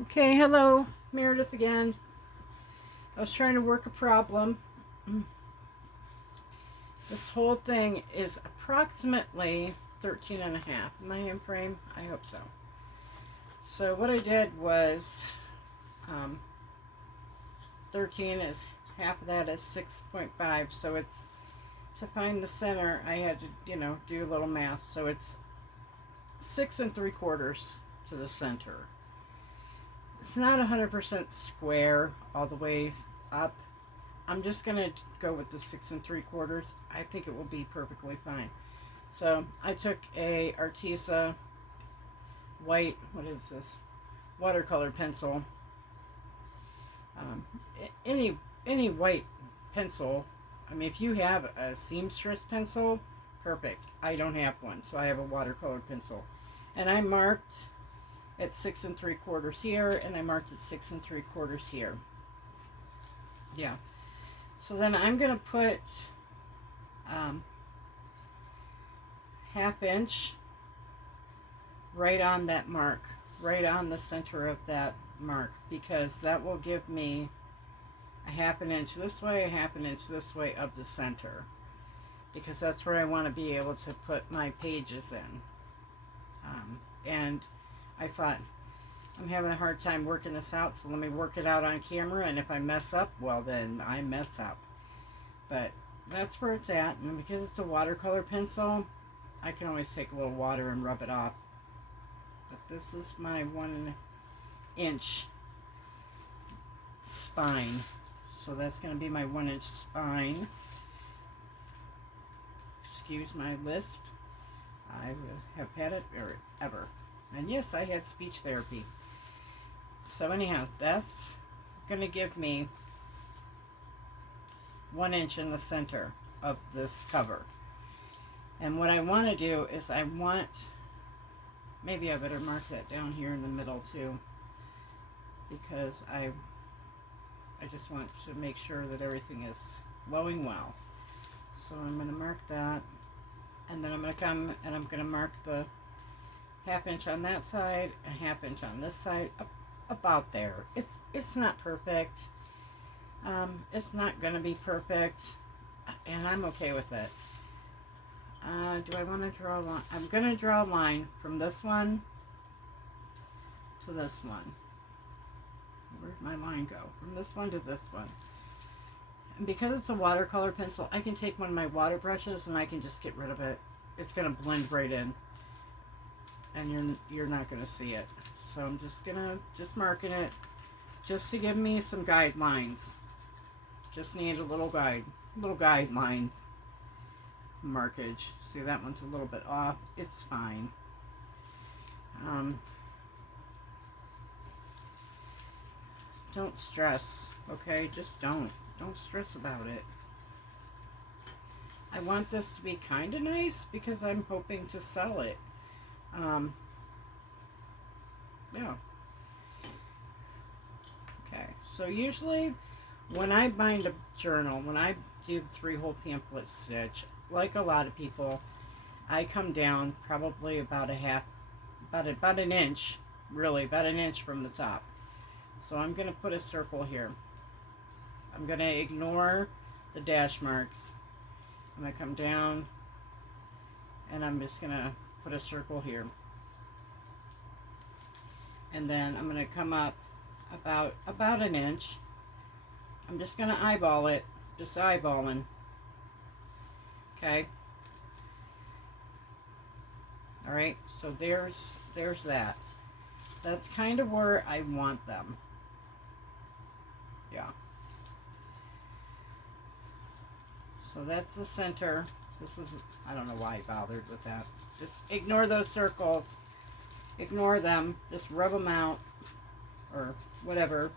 Okay, hello, Meredith again. I was trying to work a problem. This whole thing is approximately 13 and a half. Am I in frame? I hope so. So what I did was 13 is half of that is 6.5. So it's to find the center, I had to, do a little math. So it's 6 3/4 to the center. It's not 100% square all the way up. I'm just gonna go with the 6 3/4. I think it will be perfectly fine. So I took a Arteza white, what is this? Watercolor pencil. Um, any white pencil. I mean, if you have a seamstress pencil, perfect. I don't have one, so I have a watercolor pencil, and I marked at 6 3/4 here, and I marked at 6 3/4 here. Yeah. So then I'm gonna put um, half inch right on that mark, right on the center of that mark, because that will give me a half an inch this way, a half an inch this way of the center, because that's where I want to be able to put my pages in. And I thought, I'm having a hard time working this out, so let me work it out on camera, and if I mess up, well, then I mess up. But that's where it's at, and because it's a watercolor pencil, I can always take a little water and rub it off. But this is my 1 inch spine. So that's going to be my 1 inch spine. Excuse my lisp. I have had it forever. And yes, I had speech therapy. So anyhow, that's going to give me 1 inch in the center of this cover. And what I want to do is maybe I better mark that down here in the middle too, because I just want to make sure that everything is flowing well. So I'm going to mark that, and then I'm going to come and I'm going to mark the half inch on that side and half inch on this side, about there. It's not perfect. It's not going to be perfect, and I'm okay with it. Do I want to draw a line? I'm going to draw a line from this one to this one. Where'd my line go? From this one to this one. And because it's a watercolor pencil, I can take one of my water brushes and I can just get rid of it. It's going to blend right in, and you're not going to see it. So I'm just marking it just to give me some guidelines. Just need a little guideline markage. See, that one's a little bit off. It's fine. Don't stress, okay? Just don't stress about it. I want this to be kind of nice because I'm hoping to sell it. Yeah. Okay, so usually when I bind a journal, when I do the 3-hole pamphlet stitch, like a lot of people, I come down probably about an inch, really, about an inch from the top. So I'm going to put a circle here. I'm going to ignore the dash marks. I'm going to come down, and I'm just going to put a circle here. And then I'm going to come up about an inch. I'm just going to eyeball it, just eyeballing. Okay. All right. So there's that. That's kind of where I want them. Yeah. So that's the center. I don't know why I bothered with that. Just ignore those circles. Ignore them. Just rub them out or whatever.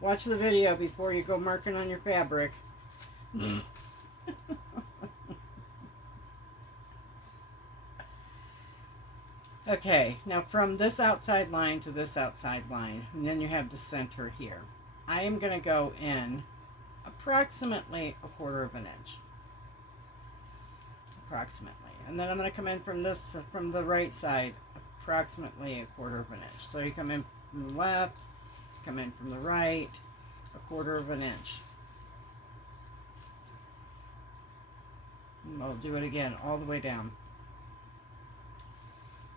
Watch the video before you go marking on your fabric. Okay, now from this outside line to this outside line, and then you have the center here. I am going to go in approximately 1/4 of an inch. Approximately. And then I'm going to come in from the right side, approximately 1/4 of an inch. So you come in from the left, come in from the right, 1/4 of an inch. And we'll do it again all the way down.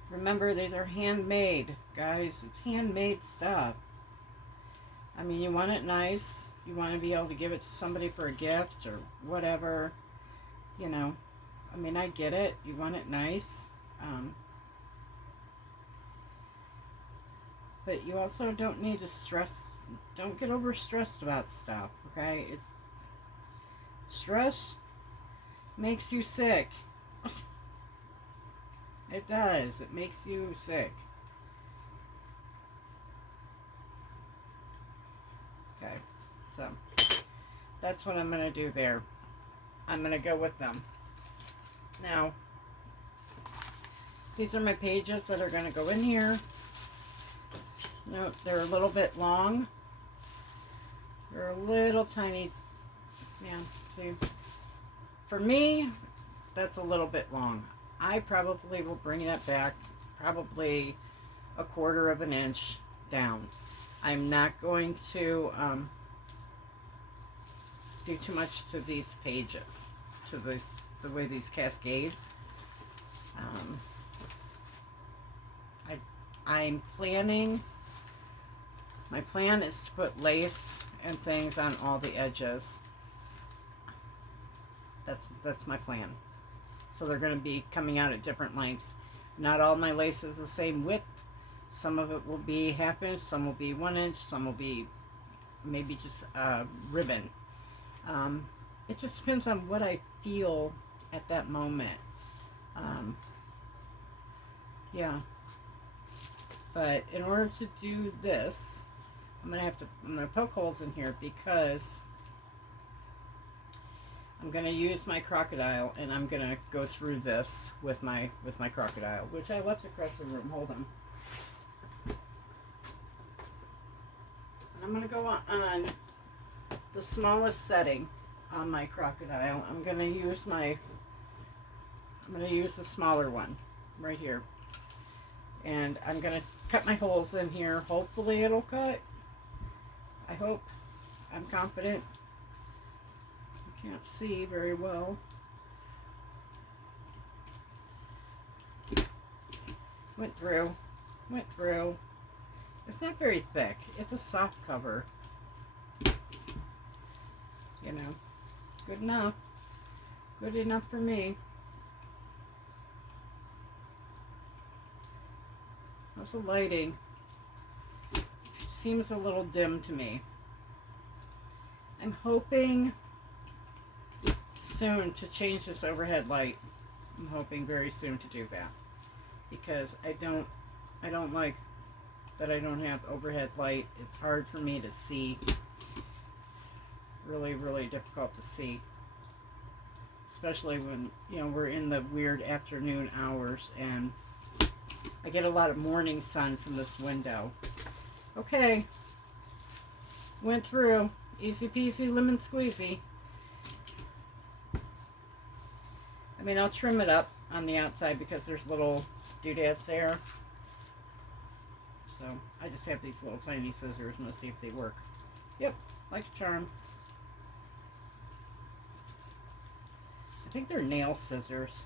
Remember, these are handmade, guys. It's handmade stuff. I mean, you want it nice. You want to be able to give it to somebody for a gift or whatever. You know, I mean, I get it. You want it nice. But you also don't need to stress. Don't get overstressed about stuff, okay? Stress makes you sick. It does. It makes you sick. Okay, so that's what I'm going to do there. I'm going to go with them. Now, these are my pages that are going to go in here. Note, they're a little bit long. They're a little tiny. Man, see, for me, that's a little bit long. I probably will bring that back probably 1/4 of an inch down. I'm not going to do too much to these pages, to this, the way these cascade. I'm planning, my plan is to put lace and things on all the edges. That's my plan. So they're going to be coming out at different lengths. Not all my lace is the same width. Some of it will be 1/2 inch, some will be 1 inch, some will be maybe just ribbon. It just depends on what I feel at that moment. Yeah. But in order to do this, I'm gonna poke holes in here because I'm gonna use my crocodile, and I'm gonna go through this with my crocodile, which I left across the room. Hold on. And I'm gonna go on the smallest setting on my crocodile. I'm gonna use the smaller one right here, and I'm gonna cut my holes in here. Hopefully it'll cut. I hope. I'm confident. I can't see very well. Went through. It's not very thick. It's a soft cover. You know, good enough. Good enough for me. How's the lighting? Seems a little dim to me. I'm hoping soon to change this overhead light. I'm hoping very soon to do that, because I don't like that I don't have overhead light. It's hard for me to see. Really, really difficult to see, especially when, you know, we're in the weird afternoon hours, and I get a lot of morning sun from this window. Okay, went through. Easy peasy lemon squeezy. I mean, I'll trim it up on the outside because there's little doodads there. So I just have these little tiny scissors, and let's see if they work. Yep, like a charm. I think they're nail scissors.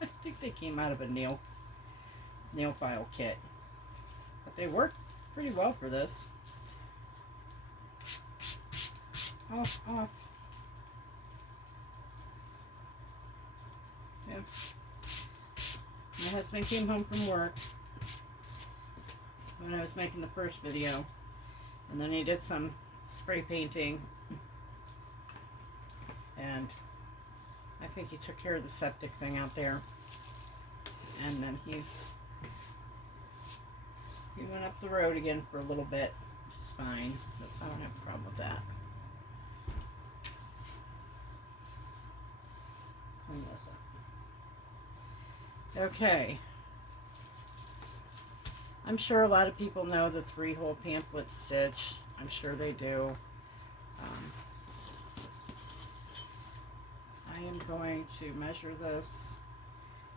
I think they came out of a nail file kit. But they work pretty well for this. Off. Yeah. My husband came home from work when I was making the first video, and then he did some spray painting, and I think he took care of the septic thing out there, and then he went up the road again for a little bit, which is fine. I don't have a problem with that. Clean this up. Okay. I'm sure a lot of people know the 3-hole pamphlet stitch. I'm sure they do. I am going to measure this.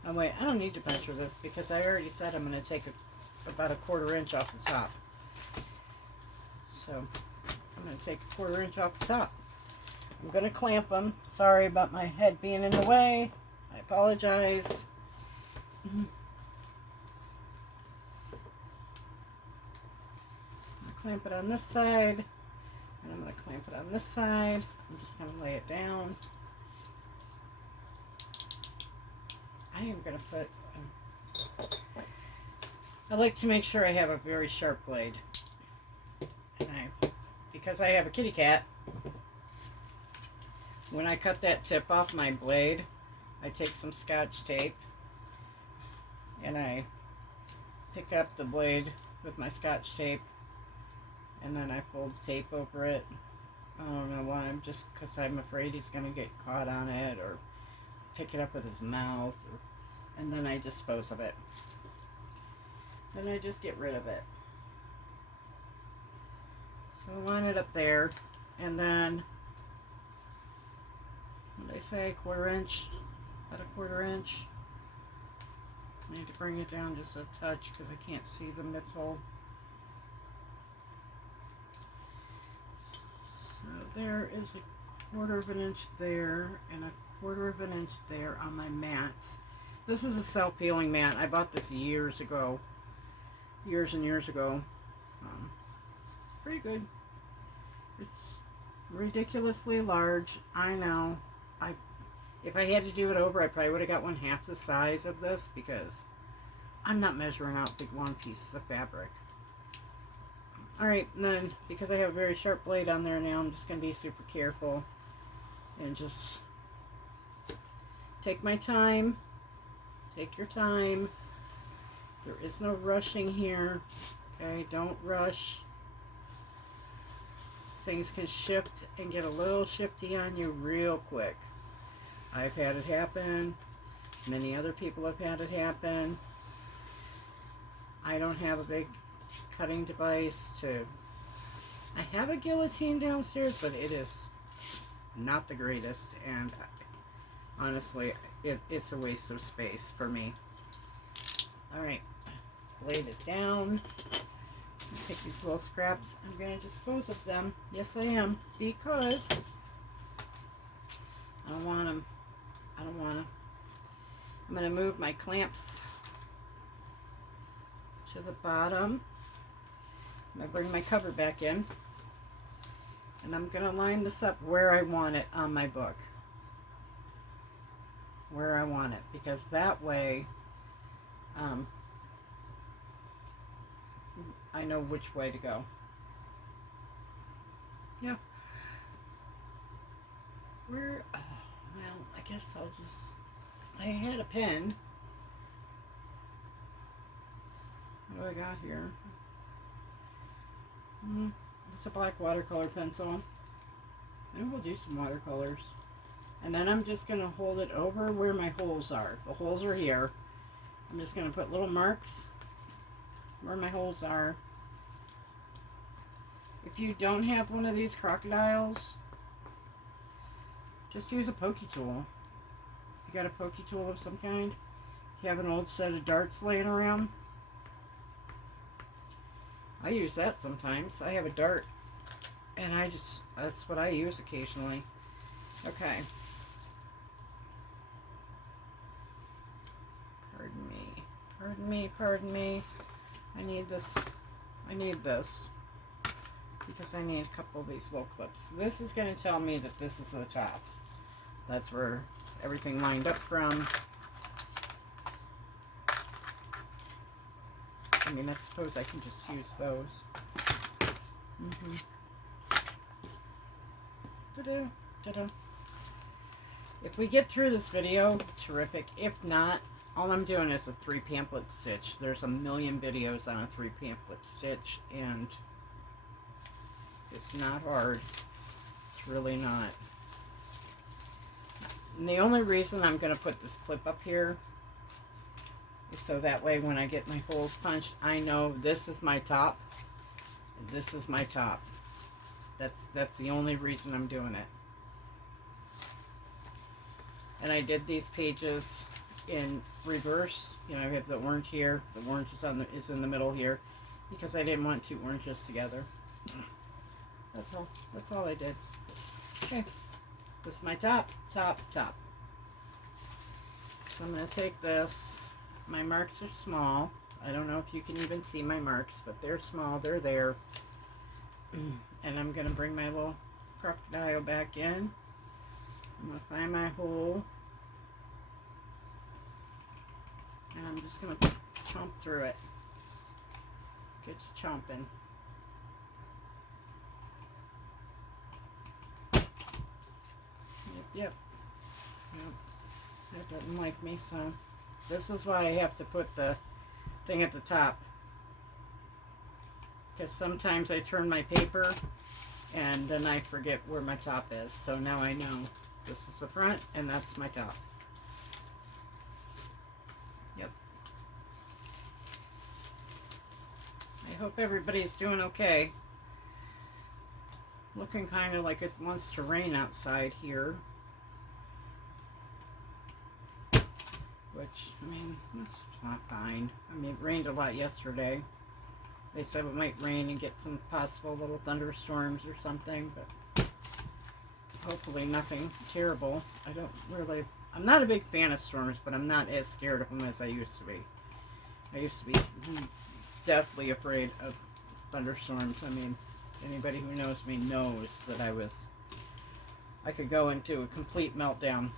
Oh wait, I don't need to measure this because I already said I'm going to take about a 1/4 inch off the top. So I'm going to take a 1/4 inch off the top. I'm going to clamp them. Sorry about my head being in the way. I apologize. Clamp it on this side, and I'm going to clamp it on this side. I'm just going to lay it down. I am going to put, I like to make sure I have a very sharp blade. And because I have a kitty cat, when I cut that tip off my blade, I take some Scotch tape and I pick up the blade with my Scotch tape, and then I fold the tape over it. I don't know why, just because I'm afraid he's going to get caught on it or pick it up with his mouth, and then I dispose of it. Then I just get rid of it. So I line it up there, and then, what did I say, 1/4 inch? About a 1/4 inch. I need to bring it down just a touch because I can't see the midsole. So there is a 1/4 inch there and a 1/4 inch there on my mats. This is a self-peeling mat. I bought this years ago. Years and years ago. It's pretty good. It's ridiculously large. I know. If I had to do it over, I probably would have got one half the size of this because I'm not measuring out big long pieces of fabric. Alright, and then because I have a very sharp blade on there now, I'm just going to be super careful and just take my time. Take your time. There is no rushing here. Okay, don't rush. Things can shift and get a little shifty on you real quick. I've had it happen. Many other people have had it happen. I don't have a big cutting device to... I have a guillotine downstairs, but it is not the greatest, and honestly, it's a waste of space for me. Alright, blade is down. Take these little scraps. I'm going to dispose of them. Yes, I am, because I don't want them. I don't want them. I'm going to move my clamps to the bottom. I'm going to bring my cover back in. And I'm going to line this up where I want it on my book. Where I want it. Because that way, I know which way to go. Yeah. Well, I guess I'll just... I had a pen. What do I got here? It's a black watercolor pencil. And we'll do some watercolors. And then I'm just going to hold it over where my holes are. The holes are here. I'm just going to put little marks where my holes are. If you don't have one of these crocodiles, just use a pokey tool. You got a pokey tool of some kind? You have an old set of darts laying around? I use that sometimes. I have a dart, and that's what I use occasionally. Okay. Pardon me. Pardon me, pardon me. I need this. Because I need a couple of these little clips. This is going to tell me that this is the top. That's where everything lined up from. I mean, I suppose I can just use those. Ta-da, ta-da. If we get through this video, terrific. If not, all I'm doing is a 3 pamphlet stitch. There's a million videos on a 3 pamphlet stitch, and it's not hard. It's really not. And the only reason I'm going to put this clip up here is so that way when I get my holes punched, I know this is my top. This is my top. That's the only reason I'm doing it. And I did these pages in reverse. You know, I have the orange here. The orange is in the middle here because I didn't want 2 oranges together. That's all I did. Okay. This is my top. So I'm going to take this. My marks are small. I don't know if you can even see my marks, but they're small. They're there. And I'm going to bring my little crocodile back in. I'm going to find my hole. And I'm just going to chomp through it. Get to chomping. Yep. That doesn't like me, so this is why I have to put the thing at the top. Because sometimes I turn my paper and then I forget where my top is. So now I know this is the front and that's my top. Yep. I hope everybody's doing okay. Looking kind of like it wants to rain outside here. Which, I mean, that's not fine. I mean, it rained a lot yesterday. They said it might rain and get some possible little thunderstorms or something, but hopefully nothing terrible. I'm not a big fan of storms, but I'm not as scared of them as I used to be. I used to be deathly afraid of thunderstorms. I mean, anybody who knows me knows that I could go into a complete meltdown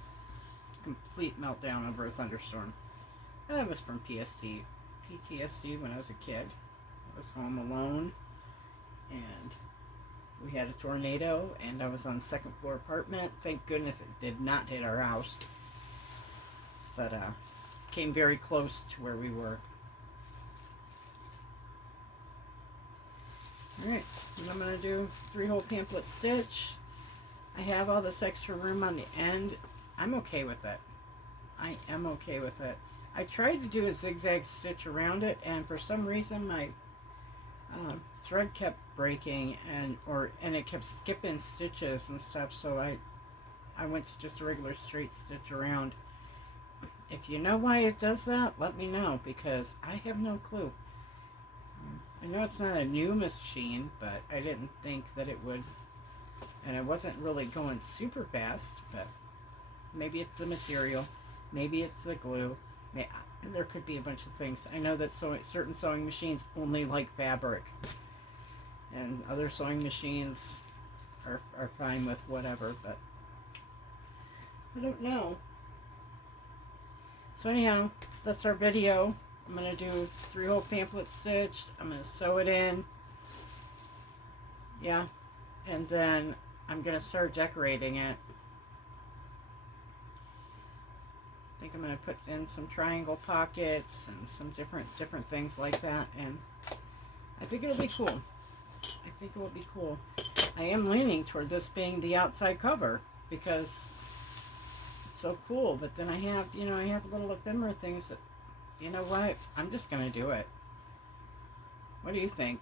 over a thunderstorm. That was from PTSD when I was a kid. I was home alone and we had a tornado and I was on a second floor apartment. Thank goodness it did not hit our house, but came very close to where we were. Alright, and I'm going to do 3-hole pamphlet stitch. I have all this extra room on the end. I'm okay with it. I am okay with it. I tried to do a zigzag stitch around it, and for some reason my thread kept breaking, and it kept skipping stitches and stuff. So I went to just a regular straight stitch around. If you know why it does that, let me know, because I have no clue. I know it's not a new machine, but I didn't think that it would, and it wasn't really going super fast, but maybe it's the material, maybe it's the glue, there could be a bunch of things. I know that certain sewing machines only like fabric, and other sewing machines are fine with whatever, but I don't know. So anyhow, that's our video. I'm going to do 3-hole pamphlet stitch. I'm going to sew it in. Yeah. And then I'm going to start decorating it. I think I'm going to put in some triangle pockets and some different things like that. And I think it'll be cool. I think it will be cool. I am leaning toward this being the outside cover because it's so cool. But then I have little ephemera things that, you know what? I'm just going to do it. What do you think?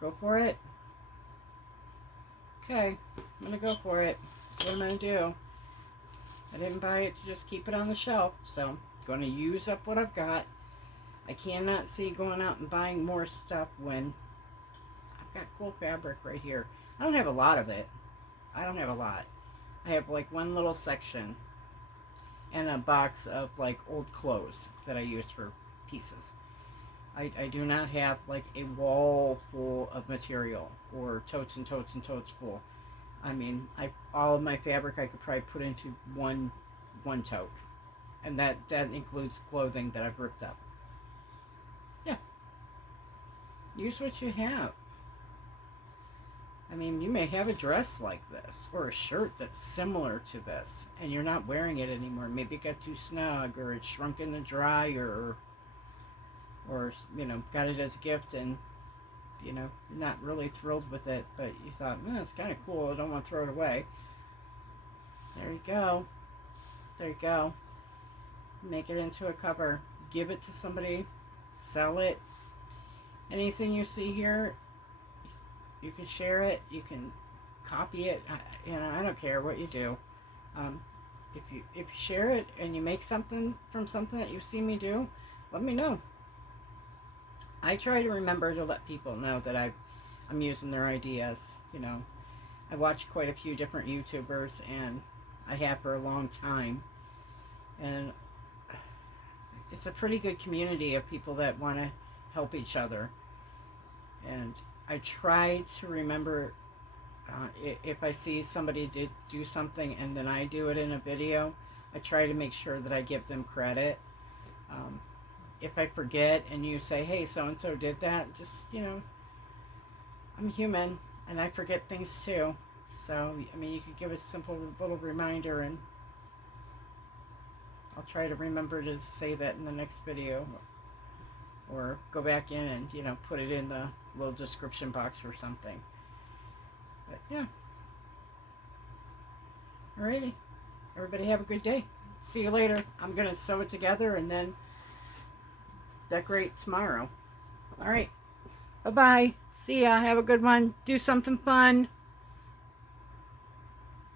Go for it? Okay, I'm going to go for it. That's what I'm going to do. I didn't buy it to just keep it on the shelf, so I'm going to use up what I've got. I cannot see going out and buying more stuff when I've got cool fabric right here. I don't have a lot of it. I have like one little section and a box of like old clothes that I use for pieces. I do not have like a wall full of material or totes and totes and totes full. I mean, all of my fabric I could probably put into one tote, and that includes clothing that I've ripped up. Yeah, use what you have. I mean, you may have a dress like this or a shirt that's similar to this and you're not wearing it anymore. Maybe it got too snug or it shrunk in the dryer or got it as a gift and, you're not really thrilled with it, but you thought, it's kind of cool. I don't want to throw it away. There you go. There you go. Make it into a cover. Give it to somebody. Sell it. Anything you see here, you can share it, you can copy it. I don't care what you do. If you share it and you make something from something that you see me do, let me know. I try to remember to let people know that I'm using their ideas. You know, I watch quite a few different YouTubers, and I have for a long time, and it's a pretty good community of people that want to help each other. And I try to remember, if I see somebody do something and then I do it in a video, I try to make sure that I give them credit. Um, if I forget and you say, hey, so and so did that, just, you know, I'm human and I forget things too. So, I mean, you could give a simple little reminder, and I'll try to remember to say that in the next video, or go back in and, you know, put it in the little description box or something. But yeah. Alrighty. Everybody have a good day. See you later. I'm going to sew it together and then decorate tomorrow. Alright. Bye-bye. See ya. Have a good one. Do something fun.